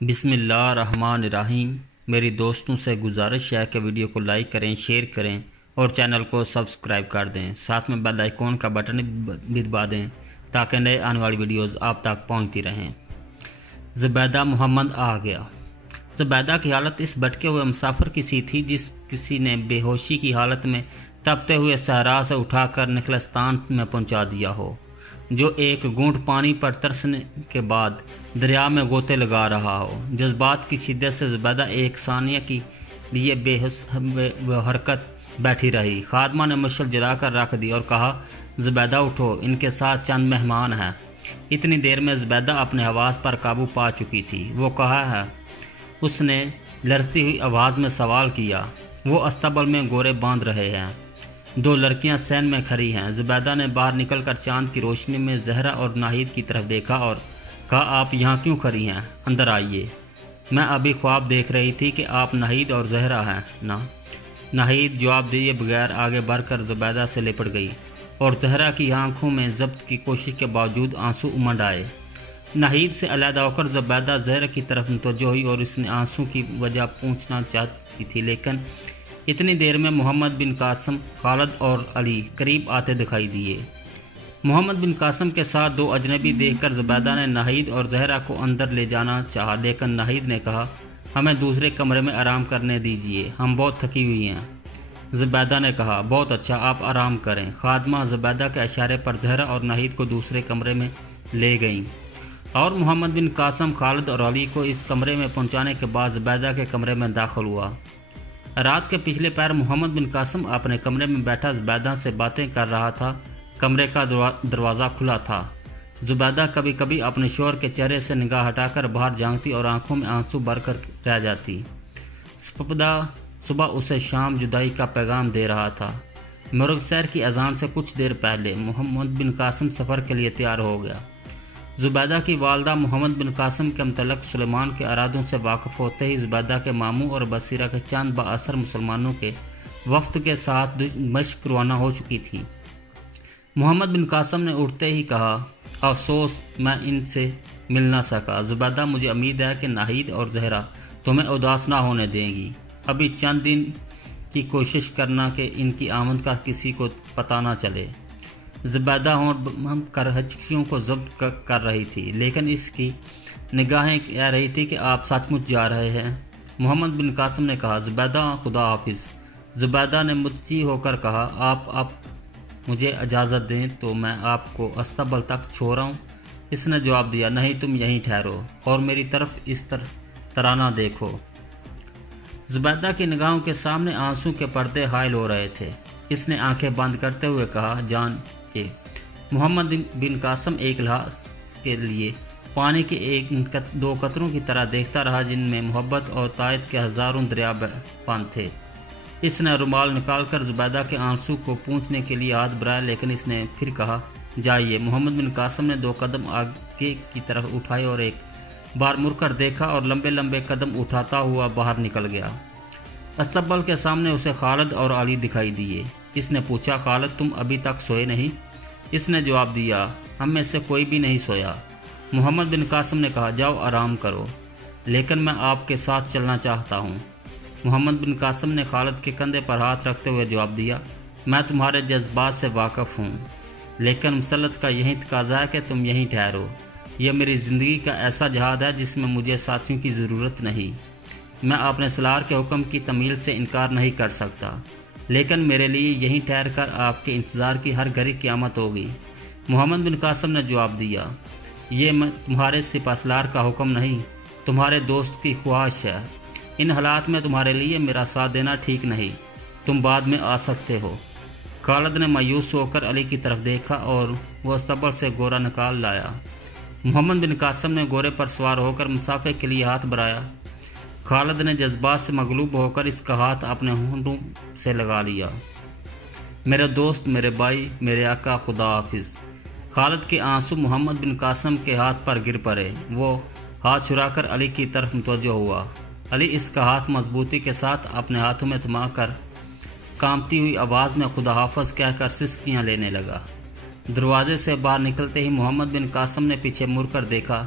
بسم اللہ الرحمن الرحیم۔ میری دوستوں سے گزارش ہے کہ ویڈیو کو لائک کریں، شیئر کریں اور چینل کو سبسکرائب کر دیں، ساتھ میں بیل آئیکن کا بٹن بھی دبا دیں تاکہ نئے آنے والی ویڈیوز آپ تک پہنچتی رہیں۔ زبیدہ محمد آ گیا۔ زبیدہ کی حالت اس بھٹکے ہوئے مسافر کی سی تھی جس کسی نے بے ہوشی کی حالت میں تپتے ہوئے صحرا سے اٹھا کر نخلستان میں پہنچا دیا ہو، جو ایک گھونٹ پانی پر ترسنے کے بعد دریا میں غوطے لگا رہا ہو۔ جذبات کی شدت سے زبیدہ ایک ثانیہ کے لیے بے حرکت بیٹھی رہی۔ خادمہ نے مشعل جلا کر رکھ دی اور کہا، زبیدہ اٹھو، ان کے ساتھ چند مہمان ہیں۔ اتنی دیر میں زبیدہ اپنے حواس پر قابو پا چکی تھی۔ وہ کہا ہے؟ اس نے لرزتی ہوئی آواز میں سوال کیا۔ وہ استبل میں گورے باندھ رہے ہیں۔ دو لڑکیاں سین میں کھڑی ہیں۔ زبیدہ نے باہر نکل کر چاند کی روشنی میں زہرا اور ناہید کی طرف دیکھا اور کہا، آپ یہاں کیوں کھڑی ہیں؟ اندر آئیے۔ میں ابھی خواب دیکھ رہی تھی کہ آپ ناہید اور زہرا ہیں نا؟ ناہید جواب دیے بغیر آگے بڑھ کر زبیدہ سے لپٹ گئی اور زہرا کی آنکھوں میں ضبط کی کوشش کے باوجود آنسو امنڈ آئے۔ ناہید سے علیحدہ ہو کر زبیدہ زہرا کی طرف متوجہ ہوئی اور اس نے آنسو کی وجہ پوچھنا چاہتی تھی، لیکن اتنی دیر میں محمد بن قاسم، خالد اور علی قریب آتے دکھائی دیے۔ محمد بن قاسم کے ساتھ دو اجنبی دیکھ کر زبیدہ نے ناہید اور زہرا کو اندر لے جانا چاہا، لیکن ناہید نے کہا، ہمیں دوسرے کمرے میں آرام کرنے دیجیے، ہم بہت تھکی ہوئی ہیں۔ زبیدہ نے کہا، بہت اچھا، آپ آرام کریں۔ خادمہ زبیدہ کے اشارے پر زہرا اور ناہید کو دوسرے کمرے میں لے گئیں اور محمد بن قاسم، خالد اور علی کو اس کمرے میں پہنچانے کے بعد زبیدہ کے کمرے میں داخل ہوا۔ رات کے پچھلے پہر محمد بن قاسم اپنے کمرے میں بیٹھا زبیدہ سے باتیں کر رہا تھا۔ کمرے کا دروازہ کھلا تھا۔ زبیدہ کبھی کبھی اپنے شوہر کے چہرے سے نگاہ ہٹا کر باہر جھانکتی اور آنکھوں میں آنسو بھر کر رہ جاتی۔ صبح اسے شام جدائی کا پیغام دے رہا تھا۔ مرغ سحر کی اذان سے کچھ دیر پہلے محمد بن قاسم سفر کے لیے تیار ہو گیا۔ زبیدہ کی والدہ محمد بن قاسم کے متعلق سلیمان کے ارادوں سے واقف ہوتے ہی زبیدہ کے ماموں اور بصیرہ کے چند با اثر مسلمانوں کے وفد کے ساتھ دمشق روانہ ہو چکی تھی۔ محمد بن قاسم نے اٹھتے ہی کہا، افسوس میں ان سے مل نہ سکا۔ زبیدہ، مجھے امید ہے کہ ناہید اور زہرا تمہیں اداس نہ ہونے دیں گی۔ ابھی چند دن کی کوشش کرنا کہ ان کی آمد کا کسی کو پتہ نہ چلے۔ زبیدہ ہم کر ہچکیوں کو ضبط کر رہی تھی، لیکن اس کی نگاہیں کہہ رہی تھی کہ آپ سچ مچ جا رہے ہیں۔ محمد بن قاسم نے کہا، زبیدہ خدا حافظ۔ زبیدہ نے متجی ہو کر کہا، آپ اب مجھے اجازت دیں تو میں آپ کو استبل تک چھوڑاؤں؟ اس نے جواب دیا، نہیں، تم یہیں ٹھہرو اور میری طرف اس طرح نہ دیکھو۔ زبیدہ کی نگاہوں کے سامنے آنسو کے پردے حائل ہو رہے تھے۔ اس نے آنکھیں بند کرتے ہوئے کہا، جان کے محمد بن قاسم ایک لحاظ کے لیے پانی کے ایک دو قطروں کی طرح دیکھتا رہا جن میں محبت اور تائید کے ہزاروں دریا بند تھے۔ اس نے رومال نکال کر زبیدہ کے آنسو کو پونچھنے کے لیے ہاتھ بڑھایا، لیکن اس نے پھر کہا، جائیے۔ محمد بن قاسم نے دو قدم آگے کی طرف اٹھائے اور ایک بار مڑ کر دیکھا اور لمبے لمبے قدم اٹھاتا ہوا باہر نکل گیا۔ استبل کے سامنے اسے خالد اور علی دکھائی دیے۔ اس نے پوچھا، خالد تم ابھی تک سوئے نہیں؟ اس نے جواب دیا، ہم میں سے کوئی بھی نہیں سویا۔ محمد بن قاسم نے کہا، جاؤ آرام کرو، لیکن میں آپ کے ساتھ چلنا چاہتا ہوں۔ محمد بن قاسم نے خالد کے کندھے پر ہاتھ رکھتے ہوئے جواب دیا، میں تمہارے جذبات سے واقف ہوں، لیکن مسلط کا یہی تقاضا ہے کہ تم یہیں ٹھہرو۔ یہ میری زندگی کا ایسا جہاد ہے جس میں مجھے ساتھیوں کی ضرورت نہیں۔ میں اپنے سالار کے حکم کی تعمیل سے انکار نہیں کر سکتا، لیکن میرے لیے یہیں ٹھہر کر آپ کے انتظار کی ہر گھڑی قیامت ہوگی۔ محمد بن قاسم نے جواب دیا، یہ تمہارے سپاسالار کا حکم نہیں، تمہارے دوست کی خواہش ہے۔ ان حالات میں تمہارے لیے میرا ساتھ دینا ٹھیک نہیں، تم بعد میں آ سکتے ہو۔ خالد نے مایوس ہو کر علی کی طرف دیکھا اور وہ استبل سے گورا نکال لایا۔ محمد بن قاسم نے گورے پر سوار ہو کر مسافے کے لیے ہاتھ بڑھایا۔ خالد نے جذبات سے مغلوب ہو کر اس کا ہاتھ اپنے ہونٹوں سے لگا لیا۔ میرے دوست، میرے بھائی، میرے آقا، خدا حافظ۔ خالد کے آنسو محمد بن قاسم کے ہاتھ پر گر پڑے۔ وہ ہاتھ چھڑا کر علی کی طرف متوجہ ہوا۔ علی اس کا ہاتھ مضبوطی کے ساتھ اپنے ہاتھوں میں تھما کر کانپتی ہوئی آواز میں خدا حافظ کہہ کر سسکیاں لینے لگا۔ دروازے سے باہر نکلتے ہی محمد بن قاسم نے پیچھے مڑ کر دیکھا۔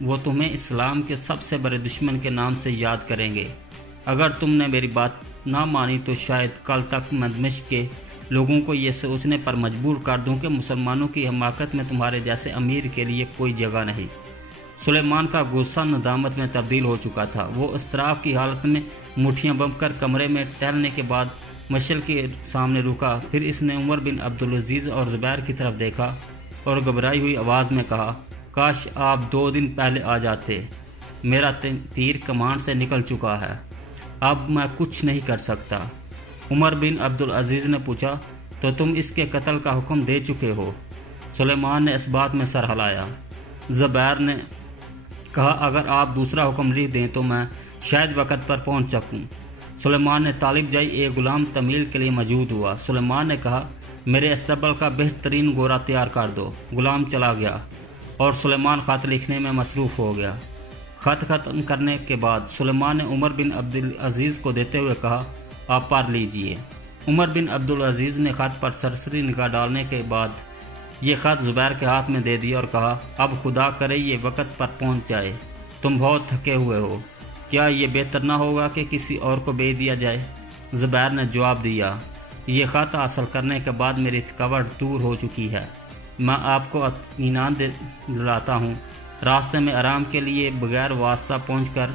وہ تمہیں اسلام کے سب سے بڑے دشمن کے نام سے یاد کریں گے۔ اگر تم نے میری بات نہ مانی تو شاید کل تک میں دمشق کے لوگوں کو یہ سوچنے پر مجبور کر دوں کہ مسلمانوں کی حماقت میں تمہارے جیسے امیر کے لیے کوئی جگہ نہیں۔ سلیمان کا غصہ ندامت میں تبدیل ہو چکا تھا۔ وہ اضطراب کی حالت میں مٹھیاں بم کر کمرے میں ٹہلنے کے بعد مشعل کے سامنے رکا۔ پھر اس نے عمر بن عبدالعزیز اور زبیر کی طرف دیکھا اور گھبرائی ہوئی آواز میں کہا، کاش آپ 2 دن پہلے آ جاتے، میرا تیر کمان سے نکل چکا ہے، اب میں کچھ نہیں کر سکتا۔ عمر بن عبدالعزیز نے پوچھا، تو تم اس کے قتل کا حکم دے چکے ہو؟ سلیمان نے اس بات میں سر ہلایا۔ زبیر نے کہا، اگر آپ دوسرا حکم لکھ دیں تو میں شاید وقت پر پہنچ سکوں۔ سلیمان نے طالب جائی ایک غلام تمیل کے لیے موجود ہوا۔ سلیمان نے کہا، میرے استقبال کا بہترین گورا تیار کر دو۔ غلام چلا گیا اور سلیمان خط لکھنے میں مصروف ہو گیا۔ خط ختم کرنے کے بعد سلیمان نے عمر بن عبدالعزیز کو دیتے ہوئے کہا، آپ پڑھ لیجئے۔ عمر بن عبدالعزیز نے خط پر سرسری نگاہ ڈالنے کے بعد یہ خط زبیر کے ہاتھ میں دے دیا اور کہا، اب خدا کرے یہ وقت پر پہنچ جائے، تم بہت تھکے ہوئے ہو، کیا یہ بہتر نہ ہوگا کہ کسی اور کو بھیج دیا جائے؟ زبیر نے جواب دیا، یہ خط حاصل کرنے کے بعد میری تھکاوٹ دور ہو چکی ہے، میں آپ کو اطمینان دلاتا ہوں، راستے میں آرام کے لیے بغیر واسطہ پہنچ کر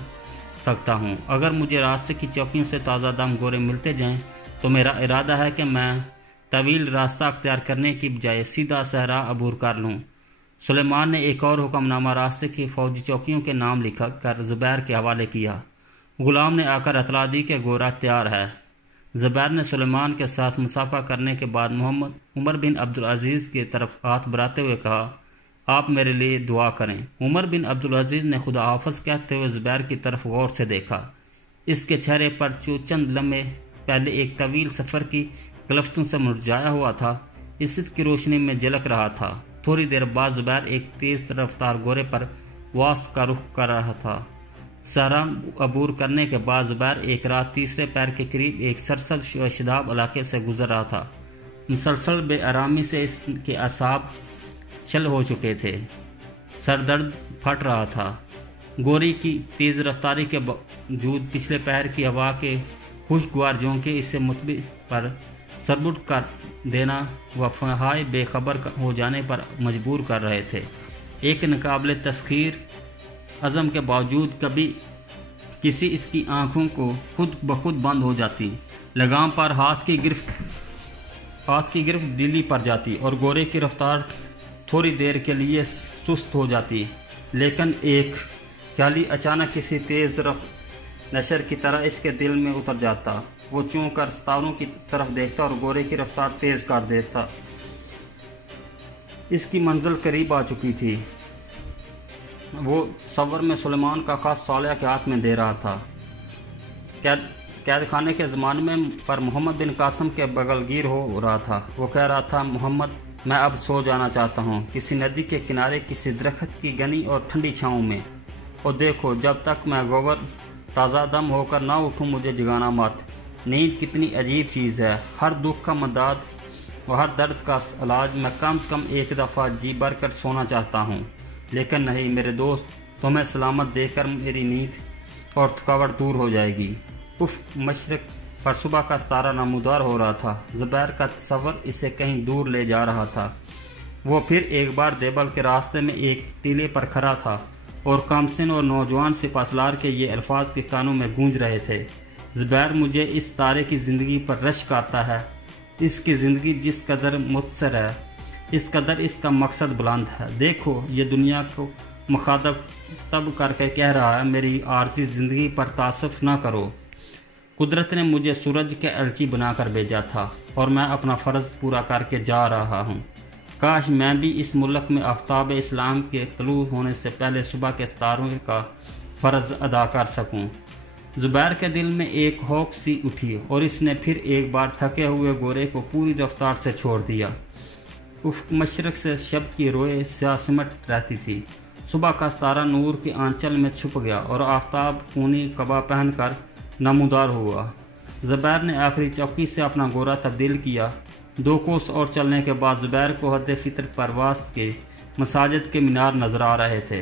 سکتا ہوں۔ اگر مجھے راستے کی چوکیوں سے تازہ دم گورے ملتے جائیں تو میرا ارادہ ہے کہ میں طویل راستہ اختیار کرنے کی بجائے سیدھا صحرا عبور کر لوں۔ سلیمان نے ایک اور حکم نامہ راستے کی فوجی چوکیوں کے نام لکھ کر زبیر کے حوالے کیا۔ غلام نے آ کر اطلاع دی کہ گورا تیار ہے۔ زبیر نے سلیمان کے ساتھ مصافحہ کرنے کے بعد عمر بن عبدالعزیز کی طرف ہاتھ بڑھاتے ہوئے کہا، آپ میرے لیے دعا کریں۔ عمر بن عبدالعزیز نے خدا حافظ کہتے ہوئے زبیر کی طرف غور سے دیکھا۔ اس کے چہرے پر جو چند لمحے پہلے ایک طویل سفر کی گلفتوں سے مرجھایا ہوا تھا، عزت کی روشنی میں جھلک رہا تھا۔ تھوڑی دیر بعد زبیر ایک تیز رفتار گورے پر واسط کا رخ کر رہا تھا۔ صحرا عبور کرنے کے بعد زبیر ایک رات تیسرے پیر کے قریب ایک سرسبز و شاداب علاقے سے گزر رہا تھا۔ مسلسل بے آرامی سے اس کے اعصاب شل ہو چکے تھے، سر درد پھٹ رہا تھا۔ گوری کی تیز رفتاری کے باوجود پچھلے پہر کی ہوا کے خوشگوار جھونکے اسے متبع پر سربٹ کر دینا و فہائے بے خبر ہو جانے پر مجبور کر رہے تھے۔ ایک ناقابل تسخیر عزم کے باوجود کبھی کسی اس کی آنکھوں کو خود بخود بند ہو جاتی، لگام پر ہاتھ کی گرفت ڈیلی پڑ جاتی اور گورے کی رفتار تھوڑی دیر کے لیے سست ہو جاتی، لیکن ایک خیالی اچانک کسی تیز رفت نشر کی طرح اس کے دل میں اتر جاتا۔ وہ چون کر ستاروں کی طرف دیکھتا اور گورے کی رفتار تیز کر دیتا۔ اس کی منزل قریب آ چکی تھی۔ وہ صور میں سلیمان کا خاص صالح کے ہاتھ میں دے رہا تھا۔ قید خانے کے زمانے میں پر محمد بن قاسم کے بغل گیر ہو رہا تھا۔ وہ کہہ رہا تھا، محمد میں اب سو جانا چاہتا ہوں، کسی ندی کے کنارے کسی درخت کی گھنی اور ٹھنڈی چھاؤں میں، اور دیکھو جب تک میں گوبر تازہ دم ہو کر نہ اٹھوں مجھے جگانا مت۔ نیند کتنی عجیب چیز ہے، ہر دکھ کا مداد و ہر درد کا علاج۔ میں کم سے کم ایک دفعہ جی بھر کر سونا چاہتا ہوں، لیکن نہیں میرے دوست، تمہیں سلامت دیکھ کر میری نیند اور تھکاوٹ دور ہو جائے گی۔ مشرق پر صبح کا ستارہ نمودار ہو رہا تھا۔ زبیر کا تصور اسے کہیں دور لے جا رہا تھا۔ وہ پھر ایک بار دیبل کے راستے میں ایک ٹیلے پر کھڑا تھا اور کامسن اور نوجوان سپہ سالار کے یہ الفاظ کے کانوں میں گونج رہے تھے، زبیر مجھے اس تارے کی زندگی پر رشک آتا ہے، اس کی زندگی جس قدر مختصر ہے اس قدر اس کا مقصد بلند ہے۔ دیکھو یہ دنیا کو مخاطب کر کے کہہ رہا ہے، میری عارضی زندگی پر تعصف نہ کرو۔ قدرت نے مجھے سورج کے الچی بنا کر بھیجا تھا اور میں اپنا فرض پورا کر کے جا رہا ہوں۔ کاش میں بھی اس ملک میں آفتاب اسلام کے طلوع ہونے سے پہلے صبح کے ستاروں کا فرض ادا کر سکوں۔ زبیر کے دل میں ایک ہوک سی اٹھی اور اس نے پھر ایک بار تھکے ہوئے گورے کو پوری رفتار سے چھوڑ دیا۔ افق مشرق سے شب کی روئے سیاہ سمٹ رہتی تھی۔ صبح کا ستارہ نور کے آنچل میں چھپ گیا اور آفتاب خونی قبا پہن کر نمودار ہوا۔ زبیر نے آخری چوکی سے اپنا گورا تبدیل کیا۔ 2 کوس اور چلنے کے بعد زبیر کو حد فطر پرواز کے مساجد کے مینار نظر آ رہے تھے۔